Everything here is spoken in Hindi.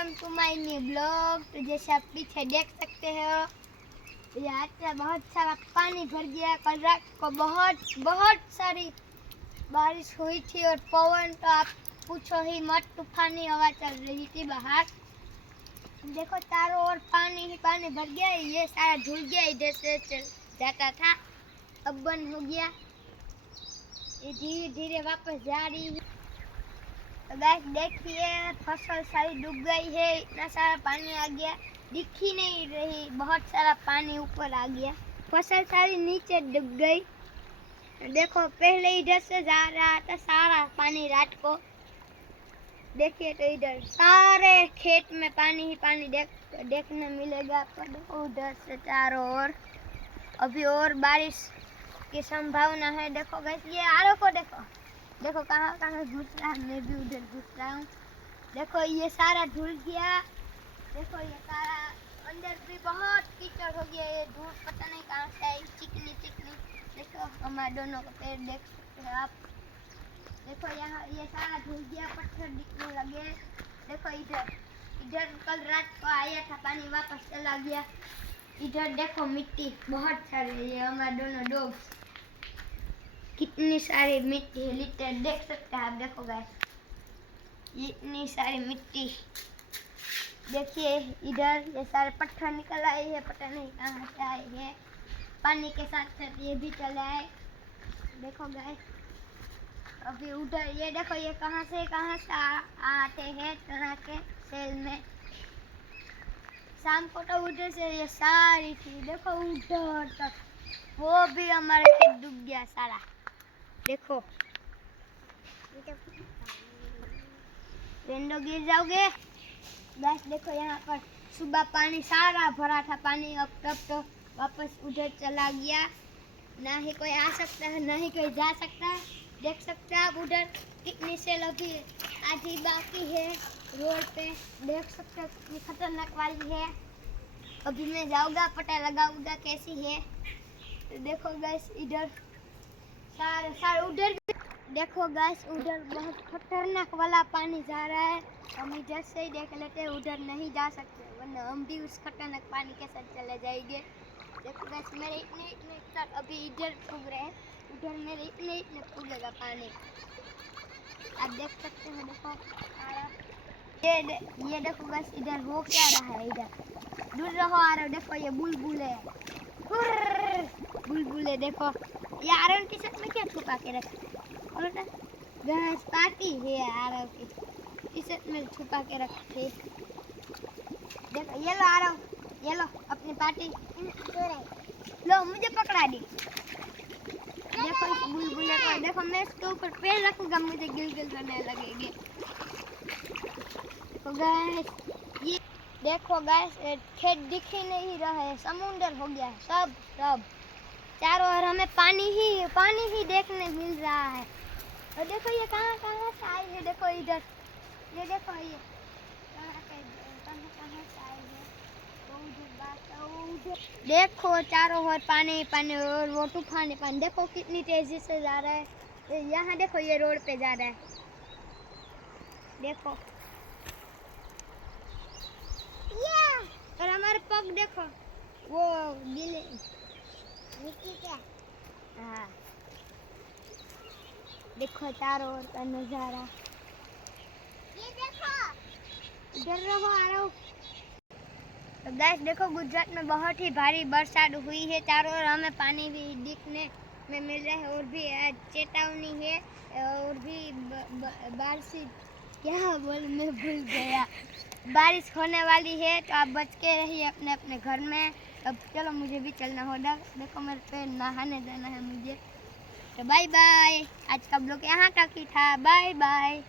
Welcome to my new blog. तो जैसे आप पीछे देख सकते हो, यहाँ पे बहुत सारा पानी भर गया। कल रात को बहुत सारी बारिश हुई थी और पवन तो आप पूछो ही मत, तूफानी हवा चल रही थी बाहर। देखो चारों ओर पानी ही पानी भर गया। ये सारा धुल गया, इधर से चल जाता था, अब बंद हो गया। ये धीरे धीरे वापस जा रही है। तो गाइस देखिए, फसल सारी डूब गई है, इतना सारा पानी आ गया, दिख ही नहीं रही, बहुत सारा पानी ऊपर आ गया, फसल सारी नीचे डूब गई। देखो पहले इधर से जा रहा था सारा पानी रात को, देखिए तो इधर सारे खेत में पानी ही पानी देखने मिलेगा आपको। देखो उधर से चारों ओर अभी और बारिश की संभावना है। देखो गाइस ये आरो को देखो, देखो कहाँ कहाँ घुस रहा है, मैं भी उधर घुस रहा हूँ। देखो ये सारा धुल गया, देखो ये सारा अंदर भी बहुत कीचड़ हो गया। ये धूल पता नहीं कहाँ से आई, चिकनी चिकनी। देखो हमारे दोनों को पैर देख सकते हैं आप। देखो यहाँ ये सारा धुल गया, पत्थर दिखने लगे। देखो इधर इधर कल रात को आया था पानी, वापस चला गया। इधर देखो मिट्टी बहुत सारी, ये हमारे दोनों डॉग्स, कितनी सारी मिट्टी है, लिटर देख सकते हैं आप। देखो गाइस इतनी सारी मिट्टी, देखिए इधर ये सारे पत्थर निकल आए हैं, पता नहीं कहाँ से आए हैं। पानी के साथ साथ ये भी चले आए। देखो गाइस अभी उधर ये देखो, ये कहाँ से आते हैं तरह के सेल में। शाम को तो उधर से ये सारी थी, देखो उधर तक, वो भी हमारे खेत डूब गया सारा। देखो विंडो गिर जाओगे। बस देखो यहाँ पर सुबह पानी सारा भरा था पानी, अब तब तो वापस उधर चला गया। ना ही कोई आ सकता है, ना ही कोई जा सकता है। देख सकते हैं आप उधर कितनी सेल अभी आधी बाकी है रोड पे, देख सकते हैं कितनी खतरनाक वाली है। अभी मैं जाऊँगा, पता लगाऊंगा कैसी है। तो देखो गैस इधर सारे उधर देखो गैस, उधर बहुत खतरनाक वाला पानी जा रहा है। हम इधर से ही देख लेते हैं, उधर नहीं जा सकते वरना हम भी उस खतरनाक पानी के साथ चले जाएंगे। देखो गैस मेरे इतने अभी इधर फूक रहे हैं, उधर मेरे इतने फूलेगा पानी, आप देख सकते हो। देखो ये देखो गैस इधर हो क्या रहा है, इधर दूर रहो आ रहा, देखो ये बुलबुले बुलबुले। देखो ये आरव की छत में क्या छुपा के रखा है, गैस पार्टी है आरव की, इस छत में छुपा के रखे। देखो ये लो आरव, ये लो अपनी पार्टी, लो मुझे पकड़ा दी। देखो इस बुलबुले को, देखो मैं इसके ऊपर पैर रखूंगा, मुझे गिल करने लगेंगे। तो गैस ये देखो गैस खेत दिख ही नहीं रहा है, समुंदर हो गया है सब चारों ओर हमें पानी ही देखने मिल रहा है। और देखो ये कहाँ से आई है, देखो इधर ये देखो, ये कहाँ से आई है, तो उधर देखो चारों ओर पानी पानी और वो तूफानी पानी। देखो कितनी तेजी से जा रहा है, यहाँ देखो ये रोड पे जा रहा है, देखो और हमारे पग देखो वो गीले मिट्टी क्या। हाँ देखो चारों ओर का नजारा, ये देखो इधर रहो आ रहा हूँ। तो गैस देखो गुजरात में बहुत ही भारी बरसात हुई है, चारों ओर हमें पानी भी दिखने में मिल रहा है और भी चेतावनी है और भी बारिश क्या बोल मैं भूल गया, बारिश होने वाली है। तो आप बच के रहिए अपने अपने घर में। अब चलो मुझे भी चलना होगा, देखो मेरे पे नहाने जाना है मुझे। तो बाय बाय, आज का ब्लॉग यहाँ तक ही था, बाय बाय।